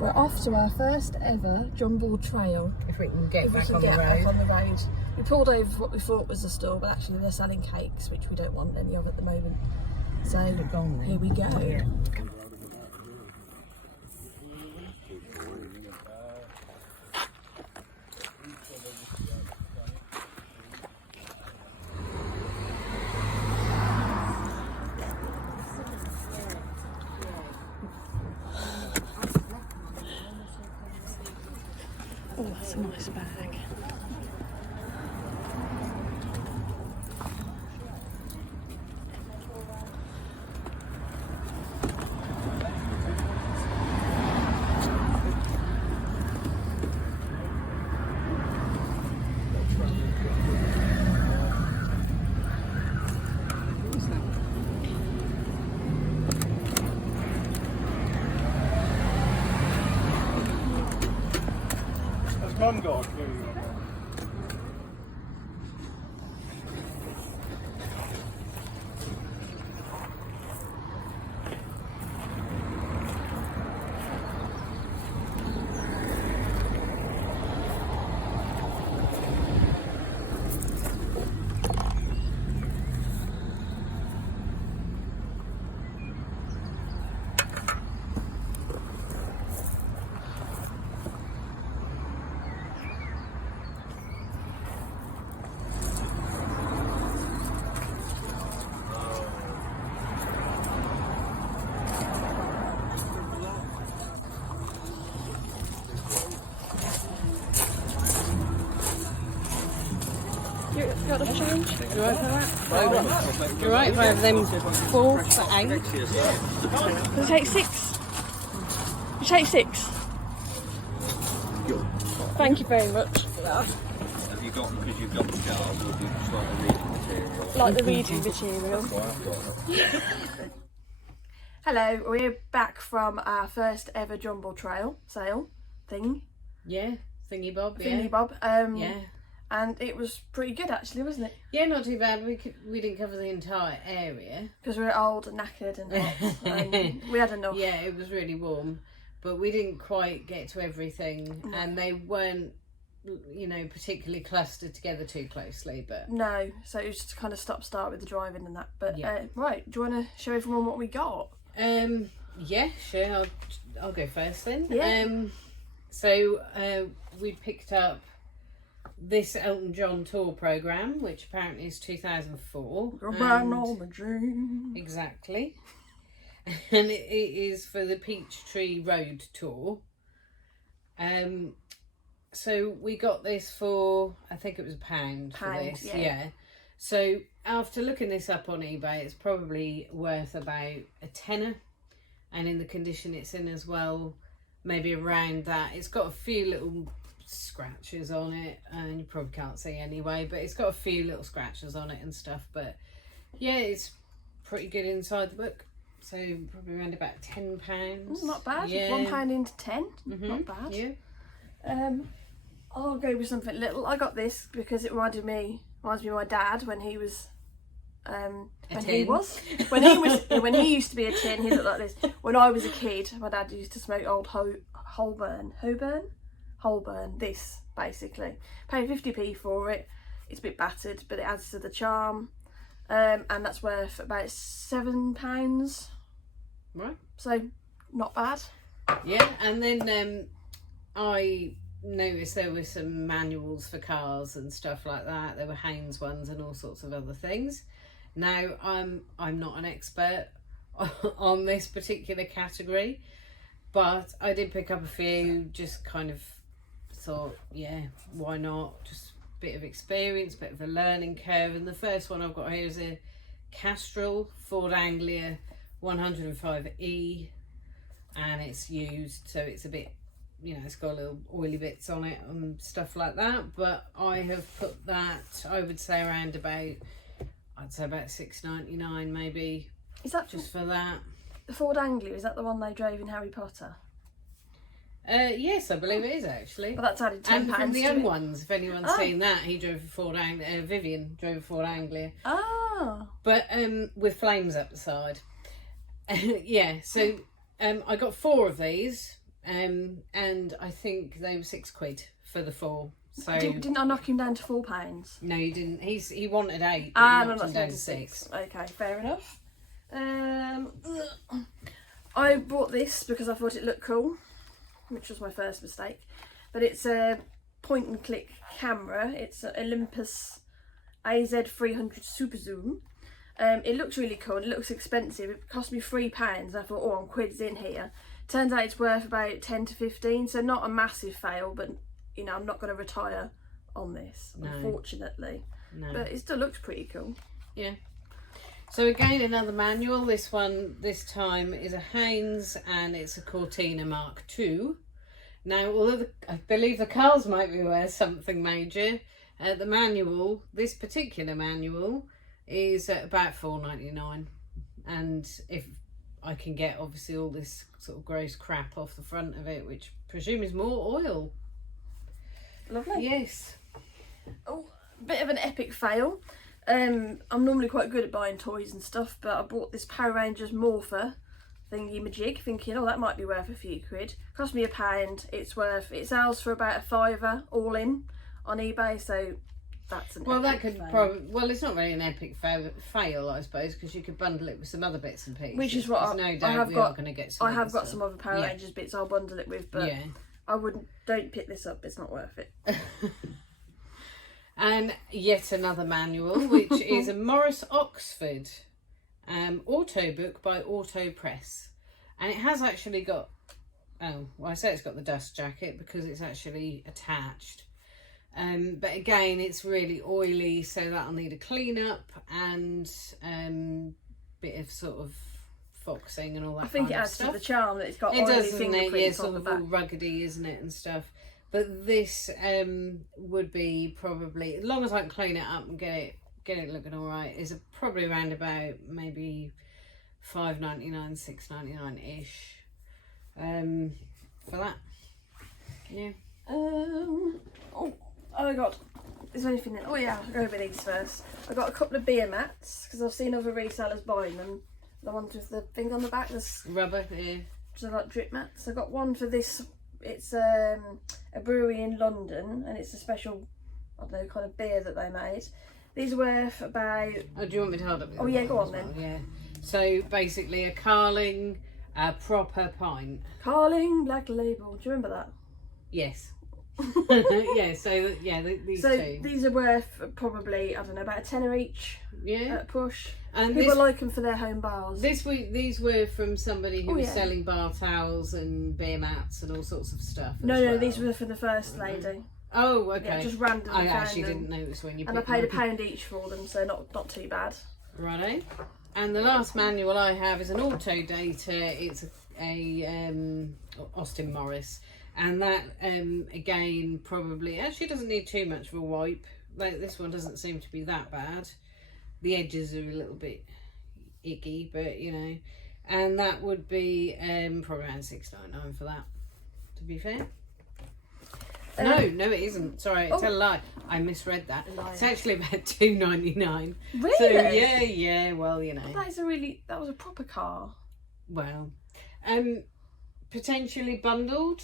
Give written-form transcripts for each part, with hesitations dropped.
We're off to our first ever jumble trail. If we can get back on the road. We pulled over what we thought was a store, but actually they're selling cakes, which we don't want any of at the moment. So here we go. Yeah. Oh, that's a nice bag. Mum got a You got a change? You right for that? You're right if I have them 4 for 8. Does it take 6? You take 6? Thank you very much for that. Have you got, because you've got the jar, will you just like the reading material? Like the reading material. Hello, we're back from our first ever jumble trail sale thing. Yeah, thingy bob. Thingy Yeah. bob. Yeah. And it was pretty good actually, wasn't it? Yeah, not too bad. We didn't cover the entire area Because we were old and knackered and hot. And we had enough. Yeah, it was really warm, but we didn't quite get to everything, and they weren't, you know, particularly clustered together too closely. But No, so it was just kind of start with the driving and that. But Yeah. right, do you want to show everyone what we got? yeah, sure. I'll go first then. Yeah. So we picked up this Elton John tour programme, which apparently is 2004. Dream. Exactly. And it is for the Peachtree Road tour. So we got this for, I think it was £1 for this. Yeah. So after looking this up on eBay, it's probably worth about a tenner. And in the condition it's in as well, maybe around that. It's got a few little scratches on it, and you probably can't see anyway, but it's got a few little scratches on it and stuff. But yeah, it's pretty good inside the book. So probably around about £10. Not bad. Yeah. £1 into 10. Not bad. Yeah. I'll go with something little. I got this because it reminds me of my dad when he was when he used to be a tin. He looked like this. When I was a kid, my dad used to smoke old Holborn, this basically. Paid 50p for it. It's a bit battered, but it adds to the charm. And that's worth about £7. Right. So not bad. Yeah, and then I noticed there were some manuals for cars and stuff like that. There were Haynes ones and all sorts of other things. Now I'm not an expert on this particular category, but I did pick up a few. Just kind of thought, yeah, why not? Just a bit of experience, bit of a learning curve. And the first one I've got here is a Castrol Ford Anglia 105E, and it's used, so it's a bit, you know, it's got little oily bits on it and stuff like that. But I have put that, I would say around about, I'd say about £6.99 maybe. Is that just for that? The Ford Anglia, is that the one they drove in Harry Potter? Yes, I believe it is actually. Well, that's added £10 and from the to young it. ones, if anyone's seen that, he drove a Ford Anglia. Vivian drove a Ford Anglia. Oh. But with flames up the side. Yeah, so I got 4 of these, and I think they were £6 for the 4. So Didn't I knock him down to £4? no, you didn't. He wanted 8. But Ah, you no, knocked him not down to 6. Okay, fair enough. I bought this because I thought it looked cool, which was my first mistake. But it's a point and click camera. It's an Olympus AZ300 Super Zoom. It looks really cool. It looks expensive. It cost me £3. I thought, oh, I'm quids in here. Turns out it's worth about 10 to 15. So not a massive fail, but you know, I'm not going to retire on this, unfortunately. No. But it still looks pretty cool. Yeah. So again, another manual. This one, this time, is a Haynes, and it's a Cortina Mark II. Now, although I believe the cars might be worth something major, the manual, this particular manual, is at about $4.99. And if I can get, obviously, all this sort of gross crap off the front of it, which I presume is more oil. Lovely. Yes. Oh, bit of an epic fail. I'm normally quite good at buying toys and stuff, but I bought this Power Rangers Morpher thingy-majig, thinking, oh, that might be worth a few quid. Cost me £1. It sells for about £5 all in on eBay, so that's an well, that epic could fail. probably. Well, it's not really an epic fail, I suppose, because you could bundle it with some other bits and pieces. Which is what There's no doubt we are going to get some. I have other got stuff. some other Power Rangers bits I'll bundle it with, but I wouldn't. Don't pick this up. It's not worth it. And yet another manual, which is a Morris Oxford auto book by Auto Press, and it has actually got. Oh, well, I say it's got the dust jacket because it's actually attached. But again, it's really oily, so that'll need a clean up and bit of sort of foxing and all that. I think kind it of adds stuff. to the charm that it's got It oily does, doesn't it? Yeah, fingerprints sort on the of all back. ruggedy, isn't it, and stuff. But this would be probably, as long as I can clean it up and get it looking all right, is probably around about maybe $5.99, $6.99 ish. For that, yeah. Oh my god, is there anything in? Oh yeah, I'll go over these first. I got a couple of beer mats because I've seen other resellers buying them. The ones with the thing on the back, there's Rubber, yeah. so like drip mats. I got one for this. It's a brewery in London, and it's a special, I don't know, kind of beer that they made. These are worth about. Oh, do you want me to hold up? Oh yeah, go on then. Yeah. So basically, a Carling, a proper pint. Carling Black Label. Do you remember that? Yes. Yeah. So yeah, these So two. these are worth probably, I don't know, about a tenner each Yeah. at push. And People this, like them for their home bars. this week, these were from somebody who Oh, was yeah. selling bar towels and beer mats and all sorts of stuff. No, as no, well. these were for the first lady. Oh, okay. Yeah, just randomly I found actually them. didn't notice when you. And I picked paid them up. £1 each for them, so not too bad. Righto. And the last manual I have is an auto data. It's a Austin Morris, and that again probably actually doesn't need too much of a wipe. Like this one doesn't seem to be that bad. The edges are a little bit icky, but you know, and that would be probably around $6.99 for that. To be fair. No, it isn't. Sorry, it's a lie. I misread that. Liar. It's actually about $2.99. Really? So yeah. Well, you know. That was a proper car. Well, potentially bundled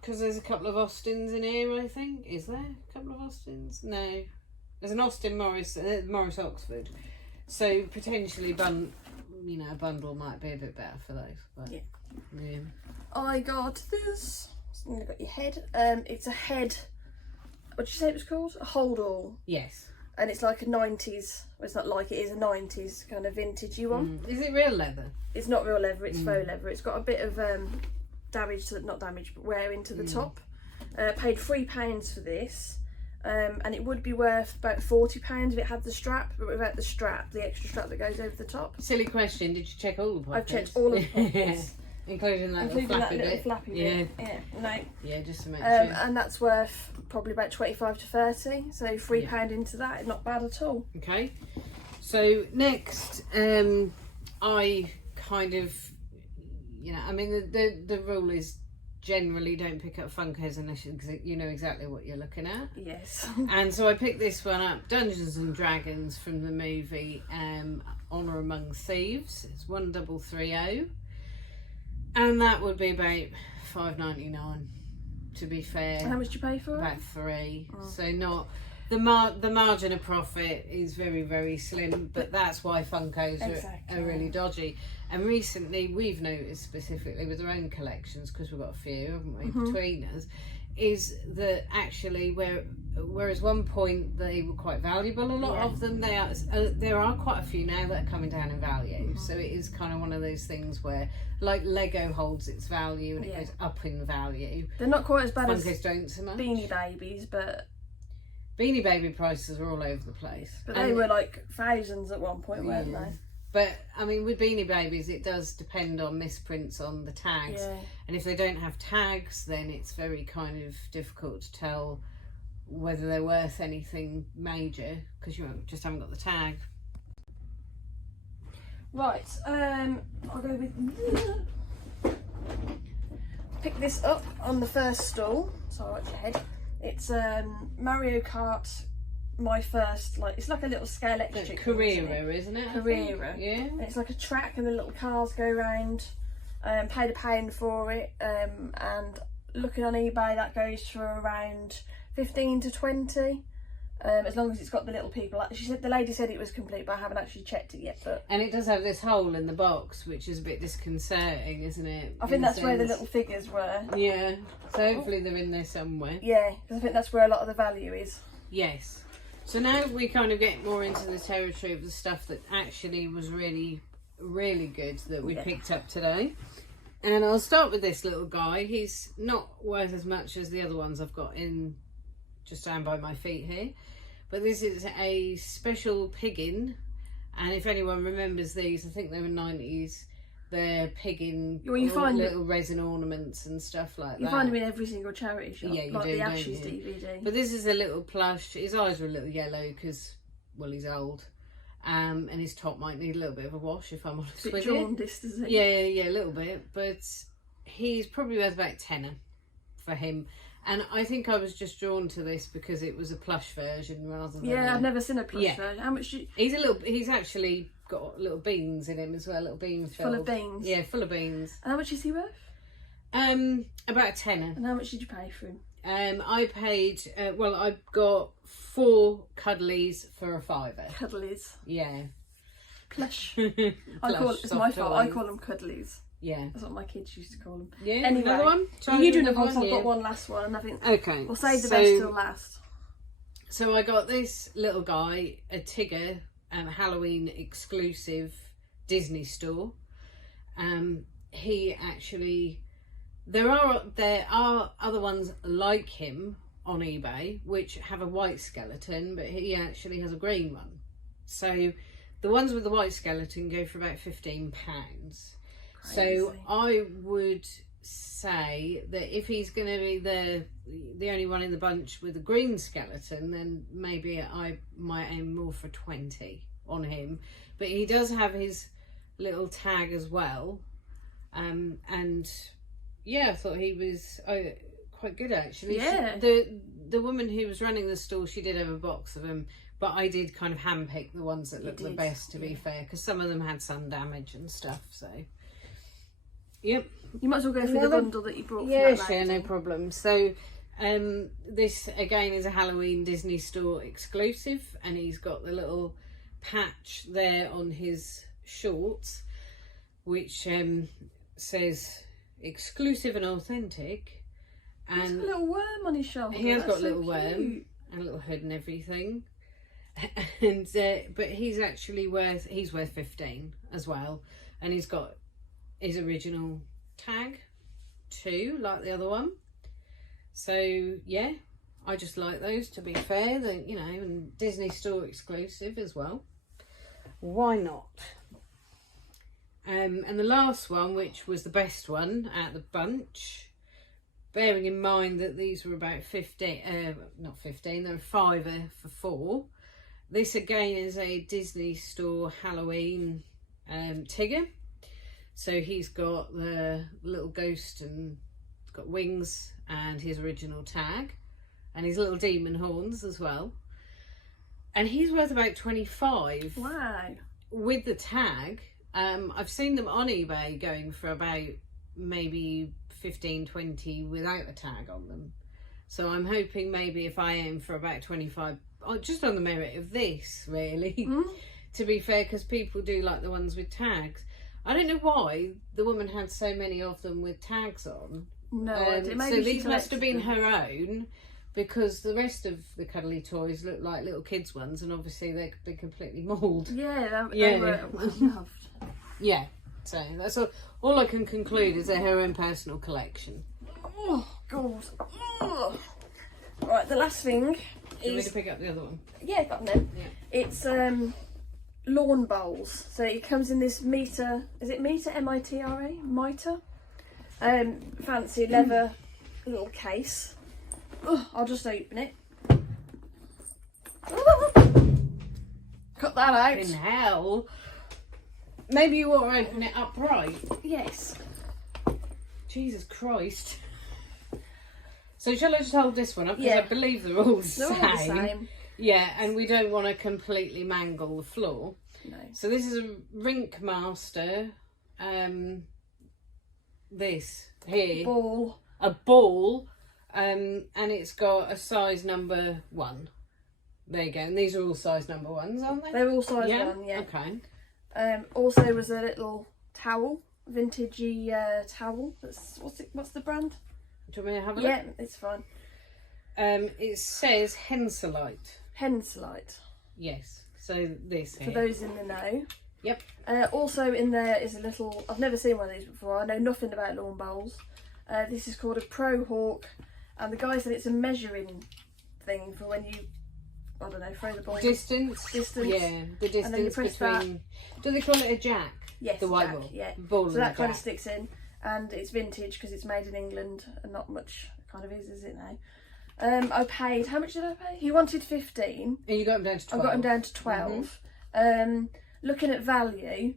because there's a couple of Austins in here. I think is there a couple of Austins? No, there's an Austin Morris, Morris Oxford. So potentially a bundle might be a bit better for those. But, yeah. I got this. I got your head. It's a head. What did you say it was called? A hold all. Yes. And it's like a 90s. Well, it's not like it is a 90s kind of vintagey one. Is it real leather? It's not real leather. It's faux leather. It's got a bit of damage to not damage, but wear into the top. Paid £3 for this. And it would be worth about £40 if it had the strap, but without the strap, the extra strap that goes over the top. Silly question. Did you check all the pockets? I've checked all of the pockets. Including that Including little that flappy little bit. flappy Yeah. bit. Yeah, no. Yeah, just to make sure. And that's worth probably about 25 to 30. So £3 into that, not bad at all. Okay. So next, I kind of, I mean, the rule is generally don't pick up Funkos unless you know exactly what you're looking at. Yes. And so I picked this one up, Dungeons and Dragons from the movie Honour Among Thieves. It's 1330. And that would be about $5.99, to be fair. How much do you pay for it? About $3. So not the margin of profit is very, very slim, but that's why Funkos are really dodgy. And recently we've noticed, specifically with our own collections, because we've got a few, haven't we, between us, is that actually whereas one point they were quite valuable, a lot of them, there are quite a few now that are coming down in value. So it is kind of one of those things where, like Lego holds its value and it goes up in value. They're not quite as bad Funkos as don't so much. Beanie Babies, but Beanie Baby prices are all over the place. But they were like thousands at one point, weren't they? But I mean, with Beanie Babies, it does depend on misprints on the tags. Yeah. And if they don't have tags, then it's very kind of difficult to tell whether they're worth anything major, because you just haven't got the tag. Right, I'll go with... Pick this up on the first stall. So watch your head. It's Mario Kart, my first, like, it's like a little scale electric. Carrera, isn't it? Carrera. Yeah. And it's like a track and the little cars go round. Paid £1 for it. And looking on eBay, that goes for around 15 to 20. As long as it's got the little people. She said, the lady said it was complete, but I haven't actually checked it yet. But and it does have this hole in the box, which is a bit disconcerting, isn't it? I think that's where the little figures were. Yeah. So hopefully they're in there somewhere. Yeah, because I think that's where a lot of the value is. Yes. So now we kind of get more into the territory of the stuff that actually was really, really good that we picked up today. And I'll start with this little guy. He's not worth as much as the other ones I've got in just down by my feet here. But this is a special piggin. And if anyone remembers these, I think they were 90s. They're piggin, you find little resin ornaments and stuff like that. You find them in every single charity shop, Yeah, you like do, the don't Ashes you? DVD. But this is a little plush. His eyes are a little yellow because, well, he's old. And his top might need a little bit of a wash, if I'm honest with you. Jaundiced, isn't it? Yeah, a little bit. But he's probably worth about £10 for him. And I think I was just drawn to this because it was a plush version rather than... Yeah, I've never seen a plush version. How much do you... He's actually got little beans in him as well, little bean filled. Full of beans? Yeah, full of beans. And how much is he worth? About £10. And how much did you pay for him? I paid, I got 4 cuddlies for a £5. Cuddlies. Yeah. Plush. Plush, It's my soft fault. I toys. call them cuddlies. Yeah. That's what my kids used to call them. Yeah. Anyway, another one? you do another one. one? I've got one last one, and I think Okay. we'll save the best till last. So I got this little guy, a Tigger, Halloween exclusive Disney store. He actually, there are other ones like him on eBay which have a white skeleton, but he actually has a green one. So the ones with the white skeleton go for about £15. So I would say that if he's going to be the only one in the bunch with a green skeleton, then maybe I might aim more for 20 on him. But he does have his little tag as well, and yeah, I thought he was quite good actually. Yeah. The woman who was running the store, she did have a box of them, but I did kind of handpick the ones that looked the best, to be fair, because some of them had sun damage and stuff. So yep. You might as well go through the bundle that you brought. Yeah, sure, no problem. So this again is a Halloween Disney Store exclusive, and he's got the little patch there on his shorts which says exclusive and authentic, and he's got a little worm on his shoulder. he has got a so little worm cute. and a little hood and everything. And but he's worth 15 as well, and he's got his original tag too, like the other one. So yeah, I just like those, to be fair. And Disney Store exclusive as well. Why not? And the last one, which was the best one out of the bunch, bearing in mind that these were about 15, not 15, they were £5 for 4. This again is a Disney Store Halloween Tigger. So he's got the little ghost and got wings and his original tag and his little demon horns as well. And he's worth about 25. Wow. With the tag. I've seen them on eBay going for about maybe 15, 20 without a tag on them. So I'm hoping maybe if I aim for about 25, just on the merit of this, really, to be fair, because people do like the ones with tags. I don't know why the woman had so many of them with tags on. No, so these must have been her own, because the rest of the cuddly toys look like little kids' ones, and obviously they've been completely mauled. Yeah, they were loved. Yeah, so that's all I can conclude is they're her own personal collection. Oh, God. Oh. Right, the last thing Do you want me to pick up the other one? Yeah, got them. Yeah. It's lawn bowls. So it comes in this Mitra. Is it Mitra? M-I-T-R-A? Mitra. Fancy leather little case. Oh, I'll just open it. Cut that out. In hell. Maybe you ought to open it upright. Yes. Jesus Christ. So shall I just hold this one up? Because Yeah. I believe they're all the They're all the same. Yeah, and we don't want to completely mangle the floor. No. So this is a Rink Master. This here. Ball. A ball. And it's got a size number 1. There you go. And these are all size number 1s, aren't they? They're all size 1, yeah. Okay. Also was a little towel, vintagey towel. What's the brand? Do you want me to have a look? Yeah, it's fine. It says Henselite. Henselite. Yes. So this here. For those in the know. Yep. Also in there is a little. I've never seen one of these before. I know nothing about lawn bowls. This is called a Pro Hawk, and the guy said it's a measuring thing for when you, I don't know, throw the ball. Distance. Distance. Yeah, the And then you distance press between. Do they call it a jack? Yes. The white jack, ball. Yeah. Ball So and that a kind of jack. sticks in, and it's vintage because it's made in England, and not much kind of is it now? I paid. How much did I pay? He wanted 15. And you got them down to 12. I got him down to 12. Looking at value,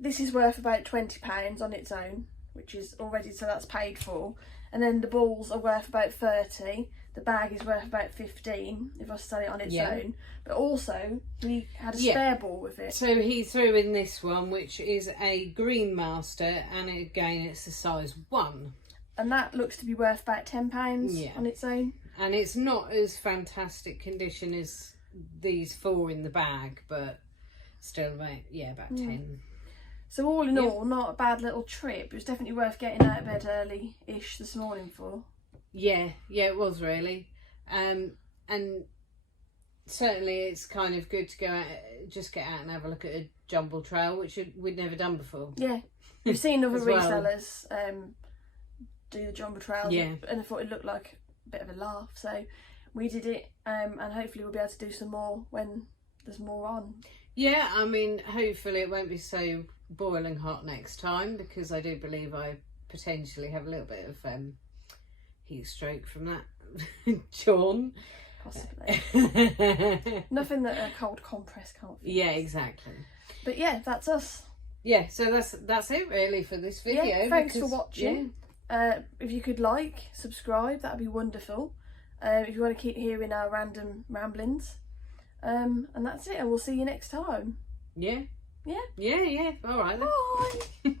this is worth about £20 on its own, which is already, so that's paid for. And then the balls are worth about 30. The bag is worth about 15 if I sell it on its own. But also, we had a spare ball with it. So he threw in this one, which is a Green Master, and again, it's a size 1. And that looks to be worth about £10 on its own. And it's not as fantastic condition as these 4 in the bag, but still about 10. So all in all, not a bad little trip. It was definitely worth getting out of bed early-ish this morning for. Yeah, it was really. And certainly it's kind of good to go out, just get out and have a look at a jumble trail, which we'd never done before. Yeah. We've seen other As well. resellers do the jumble trails, Yeah. and I thought it looked like a bit of a laugh, so we did it, and hopefully we'll be able to do some more when there's more on. Yeah, I mean, hopefully it won't be so boiling hot next time, because I do believe I potentially have a little bit of heat stroke from that John. Possibly. Nothing that a cold compress can't fix. Yeah, exactly. But yeah, that's us. Yeah, so that's it really for this video. Yeah, thanks for watching. If you could like, subscribe, that'd be wonderful. If you want to keep hearing our random ramblings. And that's it, and we'll see you next time. Yeah. Yeah. Yeah. All right then. Bye.